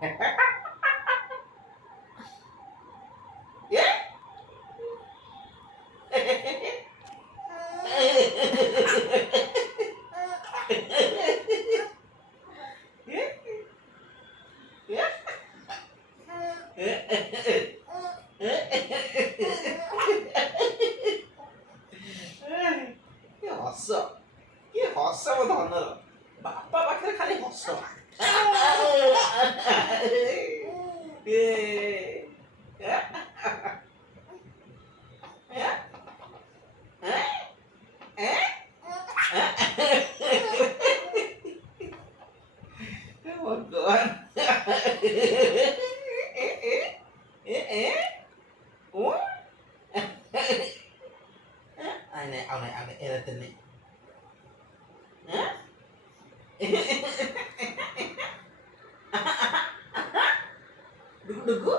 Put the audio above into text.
Yeah. Yeah. କି ହସ କି ହସ ମୋ ଧନର ବାପା ପାଖରେ ଖାଲି ହସ Anh này em là tình này Dugu dugu